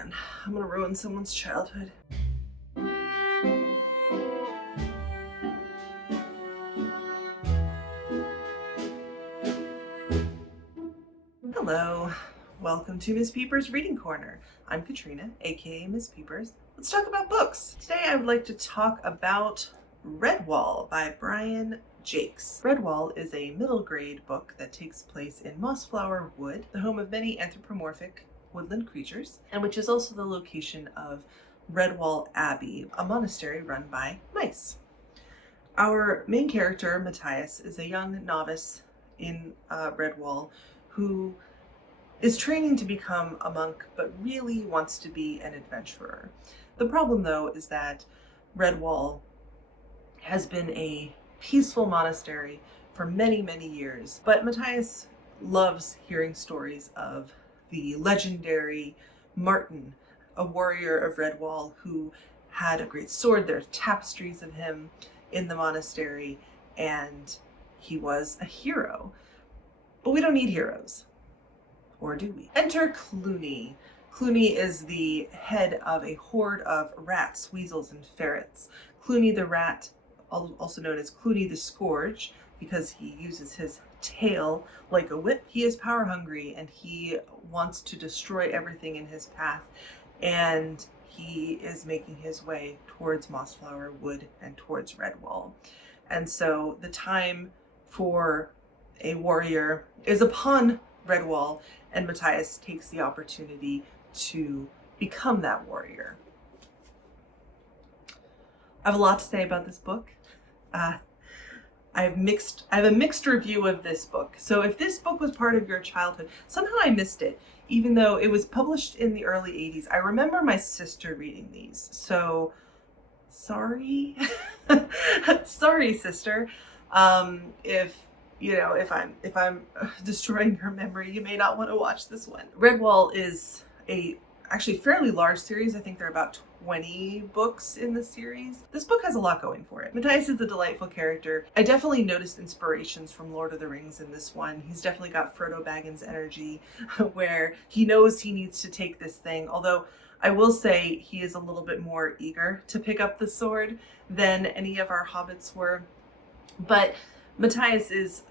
man, I'm gonna ruin someone's childhood. Hello, welcome to Miss Peepers Reading Corner. I'm Katrina, aka Miss Peepers. Let's talk about books. Today I would like to talk about Redwall by Brian Jakes. Redwall is a middle grade book that takes place in Mossflower Wood, the home of many anthropomorphic woodland creatures, and which is also the location of Redwall Abbey, a monastery run by mice. Our main character, Matthias, is a young novice in Redwall who is training to become a monk, but really wants to be an adventurer. The problem, though, is that Redwall has been a peaceful monastery for many, many years, but Matthias loves hearing stories of the legendary Martin, a warrior of Redwall who had a great sword. There's tapestries of him in the monastery, and he was a hero. But we don't need heroes. Or do we? Enter Clooney. Clooney is the head of a horde of rats, weasels, and ferrets. Clooney the rat, also known as Clooney the Scourge, because he uses his tail like a whip. He is power hungry and he wants to destroy everything in his path. And he is making his way towards Mossflower Wood and towards Redwall. And so the time for a warrior is upon Redwall, and Matthias takes the opportunity to become that warrior. I have a lot to say about this book. I have a mixed review of this book. So if this book was part of your childhood, somehow I missed it, even though it was published in the early 80s. I remember my sister reading these, so sorry. Sorry, sister. If I'm destroying your memory, you may not want to watch this one. Redwall is a actually fairly large series. I think there are about 20 books in the series. This book has a lot going for it. Matthias is a delightful character. I definitely noticed inspirations from Lord of the Rings in this one. He's definitely got Frodo Baggins energy where he knows he needs to take this thing. Although I will say he is a little bit more eager to pick up the sword than any of our hobbits were. But Matthias is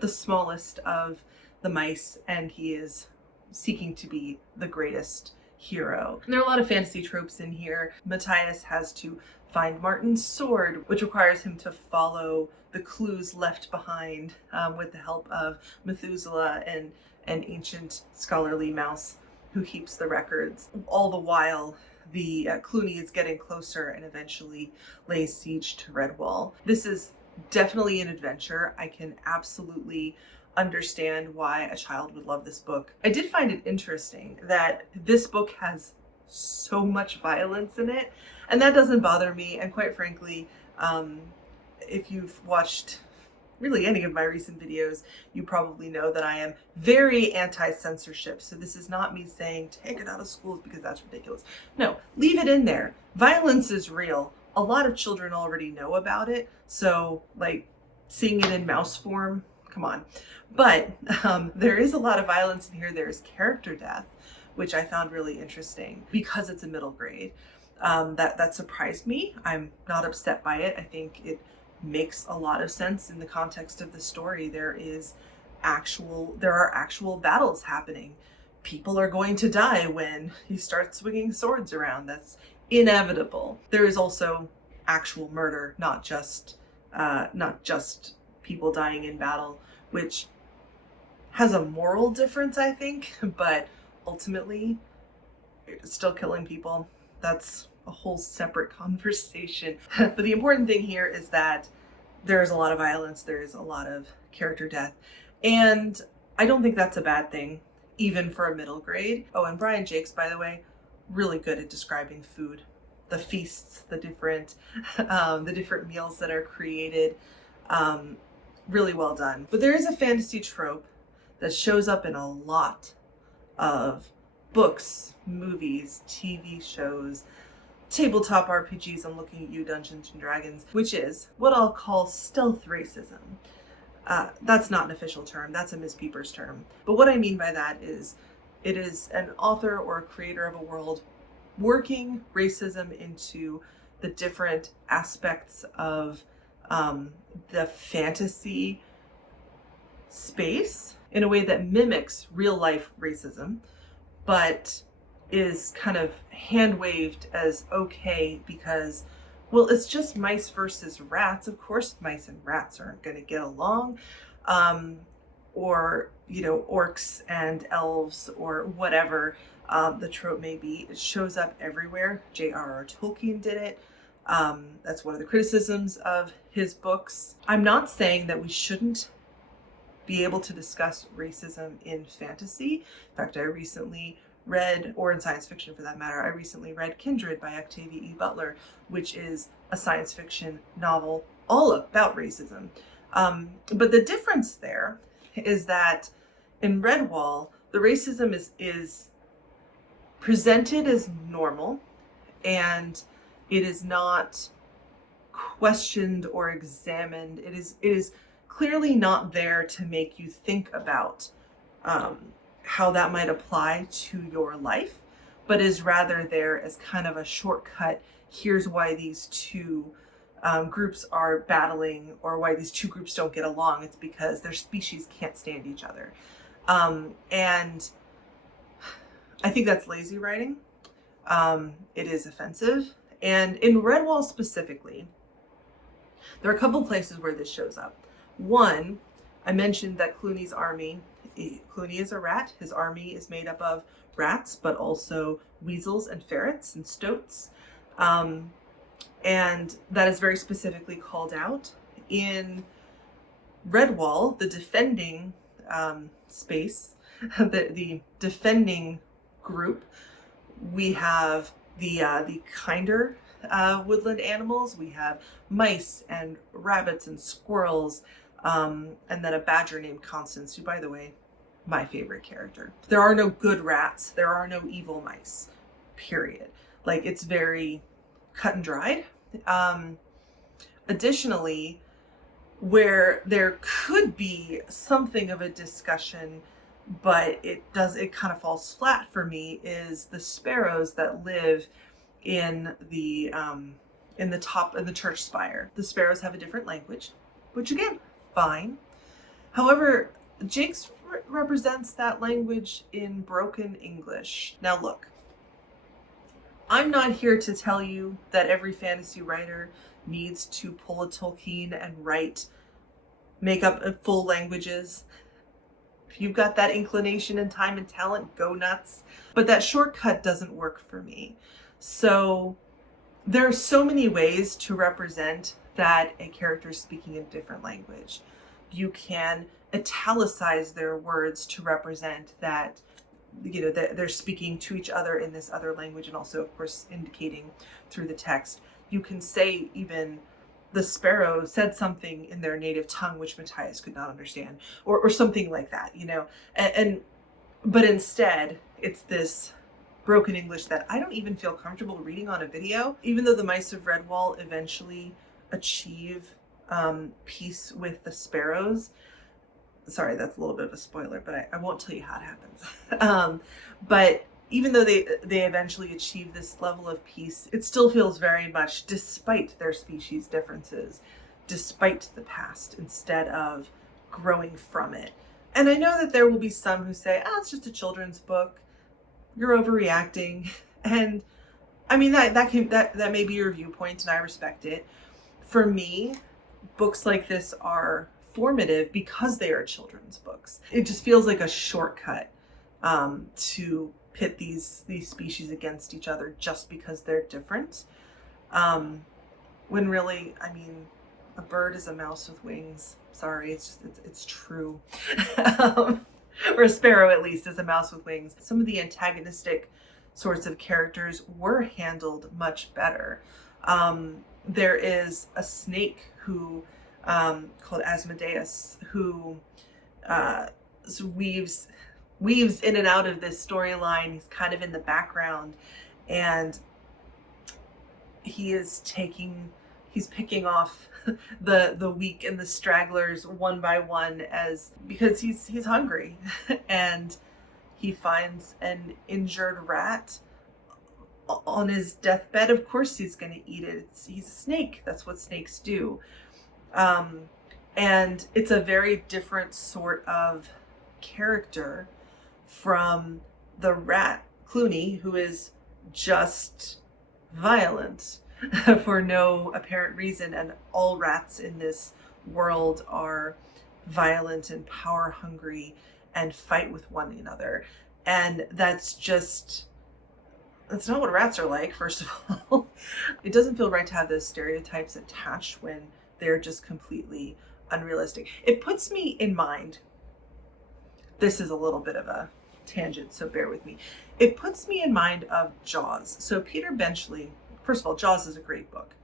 the smallest of the mice, and he is seeking to be the greatest hero. And there are a lot of fantasy tropes in here. Matthias has to find Martin's sword, which requires him to follow the clues left behind with the help of Methuselah and an ancient scholarly mouse who keeps the records. All the while, the Clooney is getting closer and eventually lays siege to Redwall. This is definitely an adventure. I can absolutely understand why a child would love this book. I did find it interesting that this book has so much violence in it, and that doesn't bother me. And quite frankly, if you've watched really any of my recent videos, you probably know that I am very anti-censorship. So this is not me saying take it out of schools because that's ridiculous. No, leave it in there. Violence is real. A lot of children already know about it, so like seeing it in mouse form, come on. But there is a lot of violence in here. There's character death, which I found really interesting because it's a middle grade. That surprised me. I'm not upset by it. I think it makes a lot of sense in the context of the story. There are actual battles happening. People are going to die when you start swinging swords around. That's inevitable. There is also actual murder, not just people dying in battle, which has a moral difference, I think, but ultimately still killing people. That's a whole separate conversation. But the important thing here is that there is a lot of violence, there is a lot of character death, and I don't think that's a bad thing, even for a middle grade. Oh, and Brian Jakes, by the way, really good at describing food, the feasts, the different meals that are created. Really well done. But there is a fantasy trope that shows up in a lot of books, movies, TV shows, tabletop RPGs. I'm looking at you, Dungeons and Dragons, which is what I'll call stealth racism. That's not an official term, that's a Miss Peepers term. But what I mean by that is It is an author or a creator of a world working racism into the different aspects of the fantasy space in a way that mimics real life racism, but is kind of hand waved as okay because, well, it's just mice versus rats. Of course, mice and rats aren't going to get along. Or, orcs and elves or whatever the trope may be. It shows up everywhere. J.R.R. Tolkien did it. That's one of the criticisms of his books. I'm not saying that we shouldn't be able to discuss racism in fantasy. In fact, I recently read, or in science fiction for that matter, I recently read Kindred by Octavia E. Butler, which is a science fiction novel all about racism. But the difference there is that in Redwall, the racism is presented as normal, and it is not questioned or examined. It is clearly not there to make you think about how that might apply to your life, but is rather there as kind of a shortcut. Here's why these two groups are battling, or why these two groups don't get along. It's because their species can't stand each other. And I think that's lazy writing. It is offensive. And in Redwall specifically, there are a couple places where this shows up. One, I mentioned that Clooney's army, Clooney is a rat. His army is made up of rats, but also weasels and ferrets and stoats. And that is very specifically called out. In Redwall, the defending space, the defending group, we have the kinder woodland animals. We have mice and rabbits and squirrels, and then a badger named Constance, who, by the way, my favorite character. There are no good rats. There are no evil mice, period. Like, it's very cut and dried. Additionally, where there could be something of a discussion, but it kind of falls flat for me, is the sparrows that live in the church spire. The sparrows have a different language, which again, fine. However, Jakes represents that language in broken English. Now look, I'm not here to tell you that every fantasy writer needs to pull a Tolkien and make up full languages. If you've got that inclination and time and talent, go nuts. But that shortcut doesn't work for me. So there are so many ways to represent that a character is speaking a different language. You can italicize their words to represent that they're speaking to each other in this other language, and also, of course, indicating through the text. You can say even the sparrow said something in their native tongue which Matthias could not understand, or something like that, but instead it's this broken English that I don't even feel comfortable reading on a video. Even though the mice of Redwall eventually achieve peace with the sparrows. Sorry, that's a little bit of a spoiler, but I won't tell you how it happens. But even though they eventually achieve this level of peace, it still feels very much, despite their species differences, despite the past, instead of growing from it. And I know that there will be some who say, it's just a children's book, you're overreacting. And I mean, that may be your viewpoint, and I respect it. For me, books like this are formative because they are children's books. It just feels like a shortcut to pit these species against each other just because they're different. When really, I mean, a bird is a mouse with wings. Sorry, it's true. Or a sparrow, at least, is a mouse with wings. Some of the antagonistic sorts of characters were handled much better. There is a snake who called Asmodeus, who weaves in and out of this storyline. He's kind of in the background, and he's picking off the weak and the stragglers one by one, because he's hungry, and he finds an injured rat on his deathbed. Of course he's going to eat it. He's a snake. That's what snakes do. Um, and it's a very different sort of character from the rat Clooney, who is just violent for no apparent reason. And all rats in this world are violent and power hungry and fight with one another. And that's not what rats are like, first of all. It doesn't feel right to have those stereotypes attached when they're just completely unrealistic. It puts me in mind, this is a little bit of a tangent, so bear with me. It puts me in mind of Jaws. So Peter Benchley, first of all, Jaws is a great book.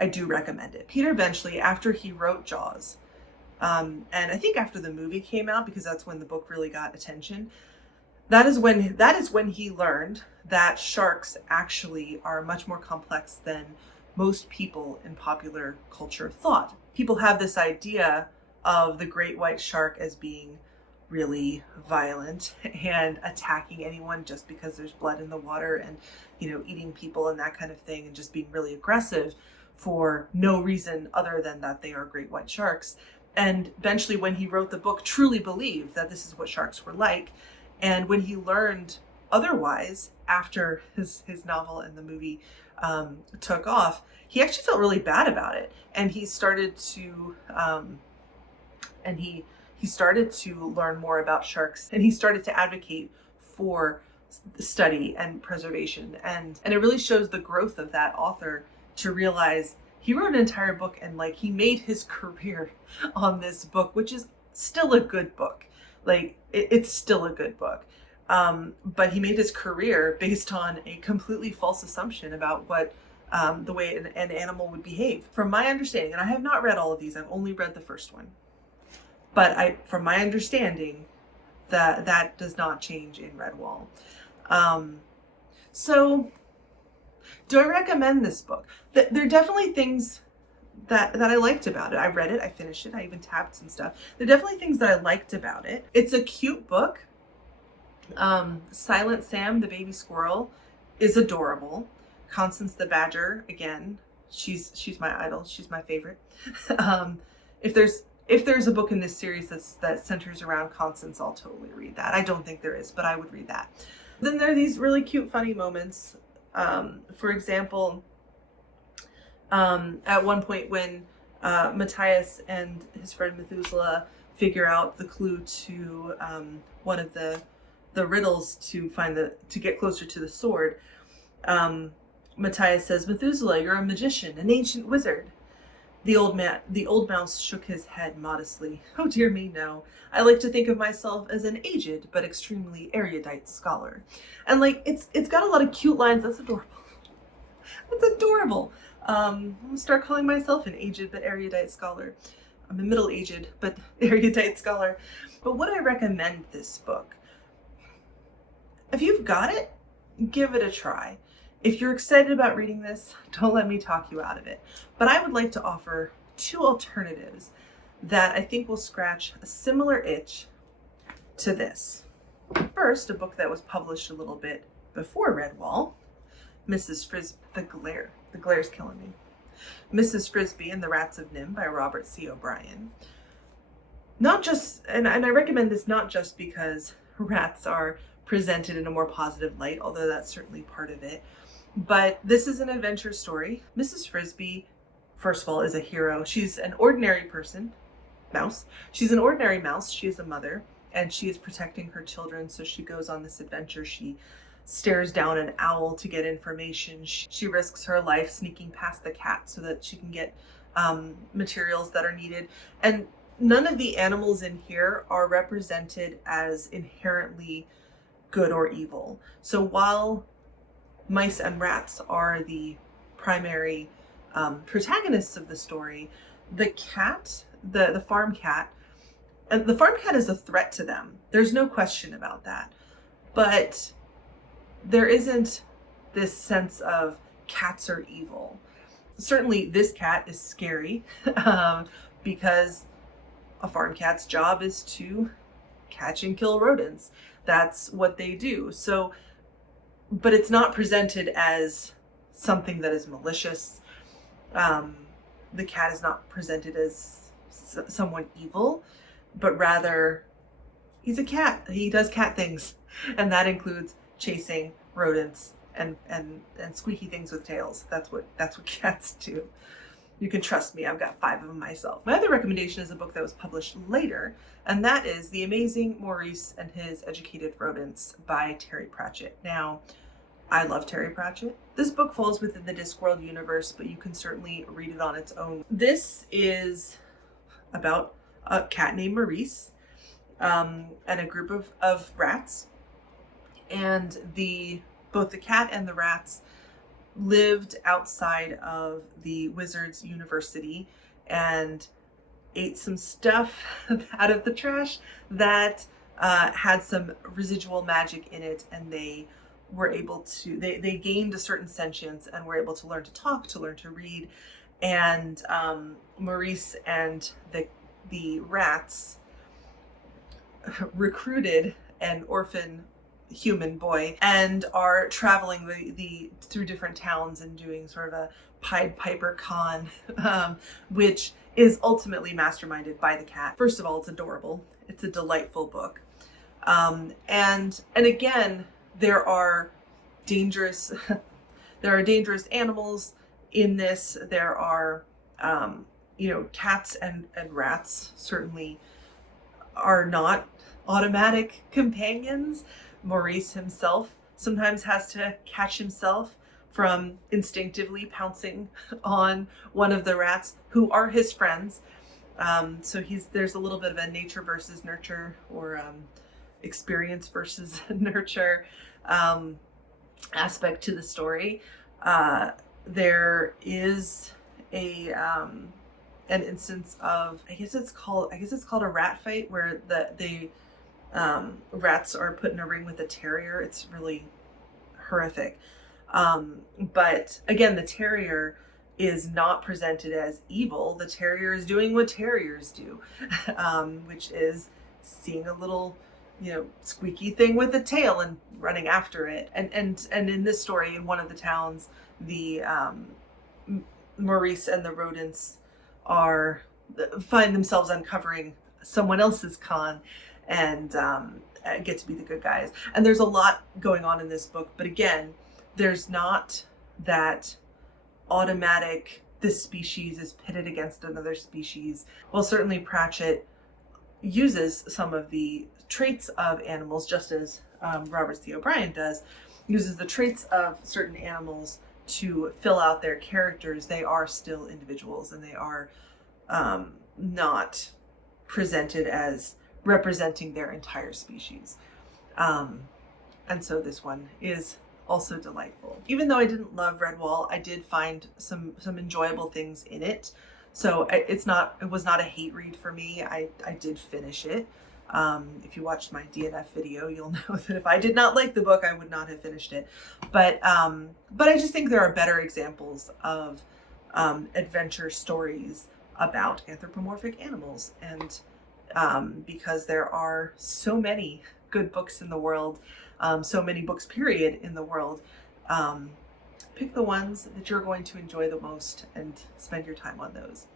I do recommend it. Peter Benchley, after he wrote Jaws, and I think after the movie came out, because that's when the book really got attention, that is when he learned that sharks actually are much more complex than most people in popular culture thought. People have this idea of the great white shark as being really violent and attacking anyone just because there's blood in the water, and eating people and that kind of thing, and just being really aggressive for no reason other than that they are great white sharks. And Benchley, when he wrote the book, truly believed that this is what sharks were like. And when he learned otherwise after his novel and the movie took off, he actually felt really bad about it. And he started to he started to learn more about sharks, and he started to advocate for study and preservation. And it really shows the growth of that author to realize he wrote an entire book, and he made his career on this book, which is still a good book. It's still a good book. But he made his career based on a completely false assumption about what the way an animal would behave. From my understanding, and I have not read all of these, I've only read the first one. But from my understanding, that does not change in Redwall. So do I recommend this book? There are definitely things that I liked about it. I read it, I finished it, I even tapped some stuff. There are definitely things that I liked about it. It's a cute book. Silent Sam, the baby squirrel, is adorable. Constance the badger, again, she's my idol. She's my favorite. If there's a book in this series that centers around Constance, I'll totally read that. I don't think there is, but I would read that. Then there are these really cute, funny moments. For example, at one point when Matthias and his friend Methuselah figure out the clue to one of the riddles to get closer to the sword, Matthias says, "Methuselah, you're a magician, an ancient wizard." The old mouse shook his head modestly. "Oh dear me, no. I like to think of myself as an aged but extremely erudite scholar." And it's got a lot of cute lines. That's adorable. That's adorable. I'm gonna start calling myself an aged but erudite scholar. I'm a middle-aged but erudite scholar. But would I recommend this book? If you've got it, give it a try. If you're excited about reading this, don't let me talk you out of it. But I would like to offer two alternatives that I think will scratch a similar itch to this. First, a book that was published a little bit before Redwall, Mrs. Frisby, the glare's killing me. Mrs. Frisby and the Rats of Nim by Robert C. O'Brien. Not just, and I recommend this not just because rats are presented in a more positive light, although that's certainly part of it. But this is an adventure story. Mrs. Frisby, first of all, is a hero. She's an ordinary person, mouse. She's an ordinary mouse. She is a mother, and she is protecting her children. So she goes on this adventure. She stares down an owl to get information. She risks her life sneaking past the cat so that she can get materials that are needed. And none of the animals in here are represented as inherently good or evil. So while mice and rats are the primary protagonists of the story, the cat, the farm cat, and the farm cat is a threat to them. There's no question about that. But there isn't this sense of cats are evil. Certainly this cat is scary because a farm cat's job is to catch and kill rodents. That's what they do. So, but it's not presented as something that is malicious. Um, the cat is not presented as someone evil, but rather he's a cat. He does cat things, and that includes chasing rodents and squeaky things with tails. That's what cats do. You can trust me, I've got 5 of them myself. My other recommendation is a book that was published later, and that is The Amazing Maurice and His Educated Rodents by Terry Pratchett. Now, I love Terry Pratchett. This book falls within the Discworld universe, but you can certainly read it on its own. This is about a cat named Maurice and a group of rats. And both the cat and the rats lived outside of the Wizards University and ate some stuff out of the trash that had some residual magic in it, and they were able to, they gained a certain sentience and were able to learn to talk, to learn to read. And Maurice and the rats recruited an orphan human boy and are traveling the through different towns and doing sort of a Pied Piper con, which is ultimately masterminded by the cat. First of all, it's adorable. It's a delightful book. And again, there are dangerous animals in this. There are, cats and rats certainly are not automatic companions. Maurice himself sometimes has to catch himself from instinctively pouncing on one of the rats who are his friends. So there's a little bit of a nature versus nurture, or experience versus nurture aspect to the story. There is an instance of, I guess it's called a rat fight, where the rats are put in a ring with a terrier. It's really horrific. But again, the terrier is not presented as evil. The terrier is doing what terriers do, which is seeing a little, squeaky thing with a tail and running after it. And in this story, in one of the towns, the Maurice and the rodents find themselves uncovering someone else's con and get to be the good guys. And there's a lot going on in this book, but again, there's not that automatic, this species is pitted against another species. Well, certainly Pratchett uses some of the traits of animals, just as Robert C. O'Brien does, uses the traits of certain animals to fill out their characters. They are still individuals, and they are not presented as representing their entire species. And so this one is also delightful. Even though I didn't love Redwall, I did find some enjoyable things in it. So it was not a hate read for me. I did finish it. If you watched my DNF video, you'll know that if I did not like the book, I would not have finished it. But I just think there are better examples of adventure stories about anthropomorphic animals, and because there are so many good books in the world, so many books period in the world, pick the ones that you're going to enjoy the most and spend your time on those.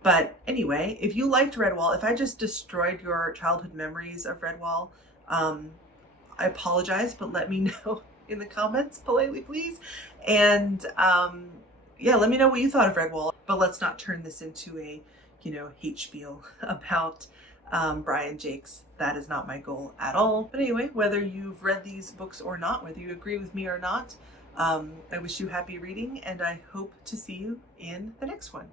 But anyway, if you liked Redwall, if I just destroyed your childhood memories of Redwall, I apologize, but let me know in the comments politely, please. And let me know what you thought of Redwall. But let's not turn this into a hate spiel about Brian Jakes. That is not my goal at all. But anyway, whether you've read these books or not, whether you agree with me or not, I wish you happy reading, and I hope to see you in the next one.